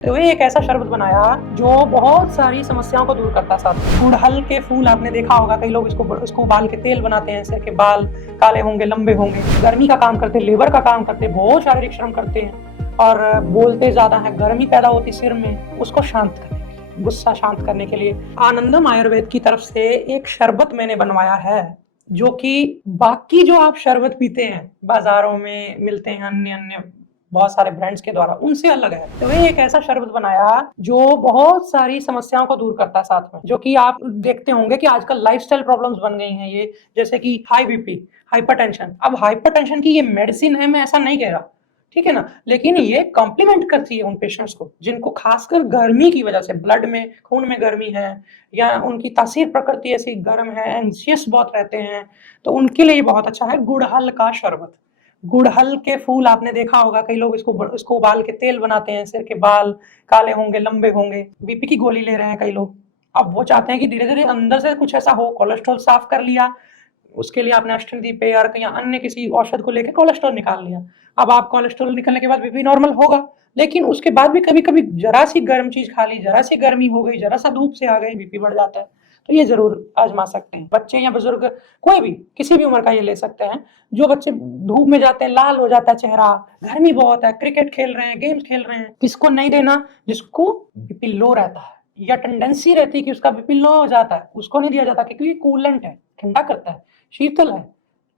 तो ये एक ऐसा शरबत बनाया जो बहुत सारी समस्याओं को दूर करता था। गुड़हल के फूल आपने देखा होगा, कई लोग इसको उबाल के तेल बनाते हैं, इससे कि बाल काले होंगे, लंबे होंगे। गर्मी का काम करते, लेबर का काम करते, बहुत शारीरिक श्रम करते हैं और बोलते ज्यादा है। गर्मी पैदा होती सिर में, उसको शांत करने के लिए, गुस्सा शांत करने के लिए आनंदम आयुर्वेद की तरफ से एक शरबत मैंने बनवाया है, जो कि बाकी जो आप शरबत पीते हैं बाजारों में मिलते हैं अन्य अन्य बहुत सारे ब्रांड्स के द्वारा, उनसे अलग है। तो ये एक ऐसा शरबत बनाया जो बहुत सारी समस्याओं को दूर करता है साथ में, जो कि आप देखते होंगे कि आजकल लाइफस्टाइल प्रॉब्लम्स बन गई हैं ये, जैसे कि हाई बीपी, हाइपरटेंशन। अब हाइपरटेंशन की ये मेडिसिन है, मैं ऐसा नहीं कह रहा, ठीक है ना, लेकिन ये कॉम्प्लीमेंट करती है उन पेशेंट्स को जिनको खासकर गर्मी की वजह से ब्लड में, खून में गर्मी है, या उनकी तासीर प्रकृति ऐसी गर्म है, एंग्जियस बहुत रहते हैं, तो उनके लिए बहुत अच्छा है गुड़हल का शरबत। गुड़हल के फूल आपने देखा होगा, कई लोग इसको उबाल के तेल बनाते हैं, सिर के बाल काले होंगे, लंबे होंगे। बीपी की गोली ले रहे हैं कई लोग, अब वो चाहते हैं कि धीरे धीरे अंदर से कुछ ऐसा हो। कोलेस्ट्रॉल साफ कर लिया, उसके लिए आपने अष्टगंधि पेय या अन्य किसी औषध को लेकर कोलेस्ट्रॉल निकाल लिया। अब आप कोलेस्ट्रॉल निकलने के बाद बीपी नॉर्मल होगा, लेकिन उसके बाद भी कभी कभी जरा सी गर्म चीज खा ली, जरा सी गर्मी हो गई, जरा सा धूप से आ गई, बीपी बढ़ जाता है। तो ये जरूर आजमा सकते हैं, बच्चे या बुजुर्ग, कोई भी किसी भी उम्र का ये ले सकते हैं। जो बच्चे धूप में जाते हैं, लाल हो जाता है चेहरा, गर्मी बहुत है, क्रिकेट खेल रहे हैं, गेम्स खेल रहे हैं, किसको नहीं देना? जिसको बीपी लो रहता है या टेंडेंसी रहती है कि उसका बीपी लो हो जाता है, उसको नहीं दिया जाता, क्योंकि कूलेंट है, ठंडा करता है, शीतल है।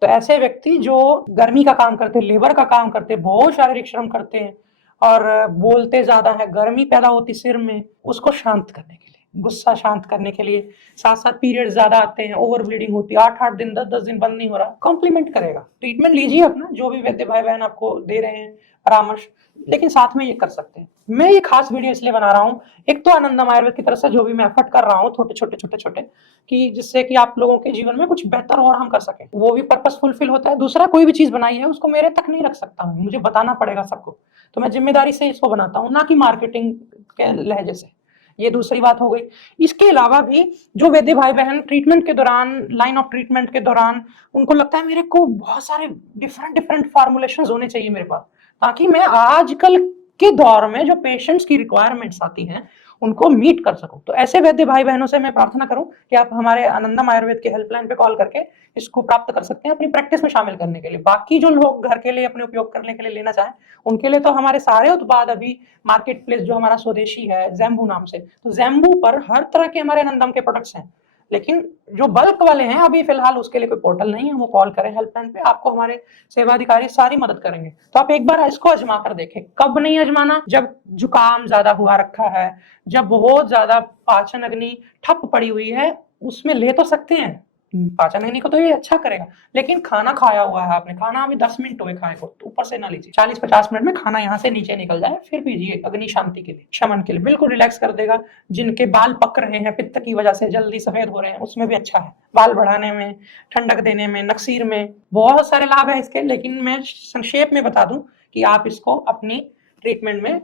तो ऐसे व्यक्ति जो गर्मी का काम करते, लेबर का काम करते, बहुत शारीरिक श्रम करते हैं और बोलते ज्यादा है, गर्मी पैदा होती सिर में, उसको शांत करने के लिए, गुस्सा शांत करने के लिए, साथ साथ पीरियड ज्यादा आते हैं, ओवर ब्लीडिंग होती है, 8-8 दिन, 10-10 दिन बंद नहीं हो रहा, कॉम्प्लीमेंट करेगा। ट्रीटमेंट लीजिए अपना, जो भी वैद्य भाई बहन आपको दे रहे हैं परामर्श, लेकिन साथ में ये कर सकते हैं। मैं ये खास वीडियो इसलिए बना रहा हूँ, एक तो आनंदम आयुर्वेद की तरफ से जो भी मैं एफर्ट कर रहा हूँ छोटे छोटे कि जिससे कि आप लोगों के जीवन में कुछ बेहतर और हम कर सकें, वो भी पर्पस फुलफिल होता है। दूसरा, कोई भी चीज बनाई है उसको मेरे तक नहीं रख सकता हूँ, मुझे बताना पड़ेगा सबको, तो मैं जिम्मेदारी से इसको बनाता हूँ, ना कि मार्केटिंग के लहजे से। ये दूसरी बात हो गई। इसके अलावा भी जो वैद्य भाई बहन ट्रीटमेंट के दौरान, लाइन ऑफ ट्रीटमेंट के दौरान, उनको लगता है मेरे को बहुत सारे डिफरेंट डिफरेंट फॉर्मुलेशंस होने चाहिए मेरे पास, ताकि मैं आजकल के दौर में जो पेशेंट्स की रिक्वायरमेंट्स आती हैं उनको मीट कर सकूं। तो ऐसे वैद्य भाई बहनों से मैं प्रार्थना करूं कि आप हमारे आनंदम आयुर्वेद के हेल्पलाइन पे कॉल करके इसको प्राप्त कर सकते हैं अपनी प्रैक्टिस में शामिल करने के लिए। बाकी जो लोग घर के लिए अपने उपयोग करने के लिए लेना चाहें, उनके लिए तो हमारे सारे उत्पाद अभी मार्केट प्लेस जो हमारा स्वदेशी है जैम्बू नाम से, तो जैम्बू पर हर तरह के हमारे आनंदम के प्रोडक्ट्स हैं। लेकिन जो बल्क वाले हैं अभी फिलहाल उसके लिए कोई पोर्टल नहीं है, वो कॉल करें हेल्पलाइन पे, आपको हमारे सेवा अधिकारी सारी मदद करेंगे। तो आप एक बार इसको आजमा कर देखें। कब नहीं आजमाना? जब जुकाम ज्यादा हुआ रखा है, जब बहुत ज्यादा पाचन अग्नि ठप पड़ी हुई है, उसमें ले तो सकते हैं पाचन अग्नि को, तो ये अच्छा करेगा। लेकिन खाना खाया हुआ है आपने, खाना अभी 10 मिनट हुए खाए को, तो ऊपर से ना लीजिए। 40-50 मिनट में खाना यहाँ से नीचे निकल जाए फिर पीजिए, अग्नि शांति के लिए, शमन के लिए, बिल्कुल रिलैक्स कर देगा। जिनके बाल पक रहे हैं पित्त की वजह से, जल्दी सफेद हो रहे हैं, उसमें भी अच्छा है, बाल बढ़ाने में, ठंडक देने में, नक्सीर में, बहुत सारे लाभ है इसके। लेकिन मैं संक्षेप में बता दूं कि आप इसको अपनी ट्रीटमेंट में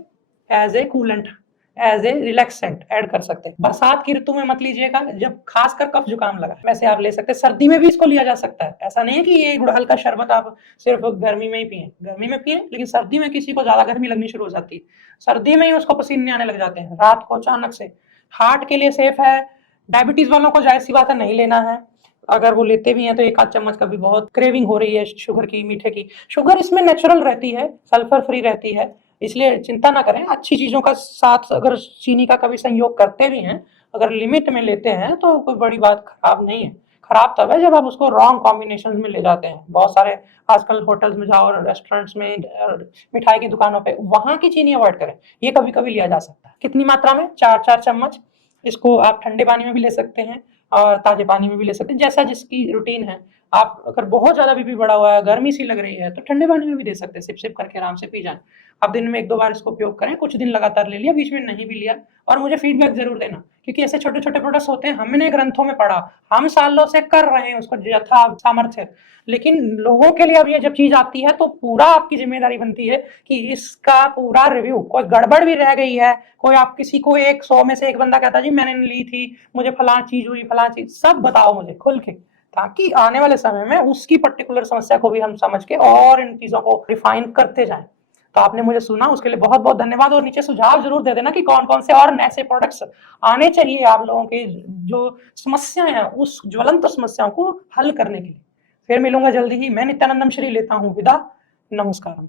as a coolant, as a relaxant add कर सकते हैं। बरसात की ऋतु में मत लीजिएगा, जब खासकर कफ जुकाम लगा, वैसे आप ले सकते हैं। सर्दी में भी इसको लिया जा सकता है, ऐसा नहीं है कि ये गुड़हल का शरबत आप सिर्फ गर्मी में ही पिए, गर्मी में पिए, लेकिन सर्दी में किसी को ज्यादा गर्मी लगनी शुरू हो जाती है, सर्दी में ही उसको पसीने आने लग जाते हैं रात को अचानक से। हार्ट के लिए सेफ है। डायबिटीज वालों को जाहिर सी बात है नहीं लेना है, अगर वो लेते भी हैं तो 1-8 चम्मच, कभी बहुत क्रेविंग हो रही है शुगर की, मीठे की, शुगर इसमें नेचुरल रहती है, सल्फर फ्री रहती है, इसलिए चिंता ना करें। अच्छी चीजों का साथ अगर चीनी का कभी संयोग करते भी हैं, अगर लिमिट में लेते हैं, तो कोई बड़ी बात खराब नहीं है। खराब तब है जब आप उसको रॉन्ग कॉम्बिनेशन में ले जाते हैं। बहुत सारे आजकल होटल्स में जाओ, रेस्टोरेंट्स में, मिठाई की दुकानों पे, वहां की चीनी अवॉइड करें। ये कभी कभी लिया जा सकता है। कितनी मात्रा में? 4-4 चम्मच। इसको आप ठंडे पानी में भी ले सकते हैं और ताजे पानी में भी ले सकते हैं, जैसा जिसकी रूटीन है। आप अगर बहुत ज्यादा बीपी बढ़ा हुआ है, गर्मी सी लग रही है, तो ठंडे पानी में भी दे सकते हैं, सिप सिप करके आराम से पी जाएं। आप दिन में 1-2 बार इसको उपयोग करें, कुछ दिन लगातार ले लिया, बीच में नहीं भी लिया, और मुझे फीडबैक जरूर देना, क्योंकि ऐसे छोटे छोटे प्रोडक्ट्स होते हैं, हमने ग्रंथों में पढ़ा, हम सालों से कर रहे हैं उसको यथा सामर्थ्य, लेकिन लोगों के लिए अब ये जब चीज आती है तो पूरा आपकी जिम्मेदारी बनती है कि इसका पूरा रिव्यू, कोई गड़बड़ भी रह गई है, कोई आप किसी को 100 में से एक बंदा कहता जी मैंने ली थी, मुझे फलां चीज हुई, फलां चीज, सब बताओ मुझे खुल के, ताकि आने वाले समय में उसकी पर्टिकुलर समस्या को भी हम समझ के और इन चीजों को रिफाइन करते जाएं। तो आपने मुझे सुना, उसके लिए बहुत बहुत धन्यवाद। और नीचे सुझाव जरूर दे देना कि कौन कौन से और ऐसे प्रोडक्ट्स आने चाहिए आप लोगों के जो समस्याएं हैं उस ज्वलंत समस्याओं को हल करने के लिए। फिर मिलूंगा जल्दी ही। मैं नित्यानंदम श्री लेता हूँ विदा। नमस्कार।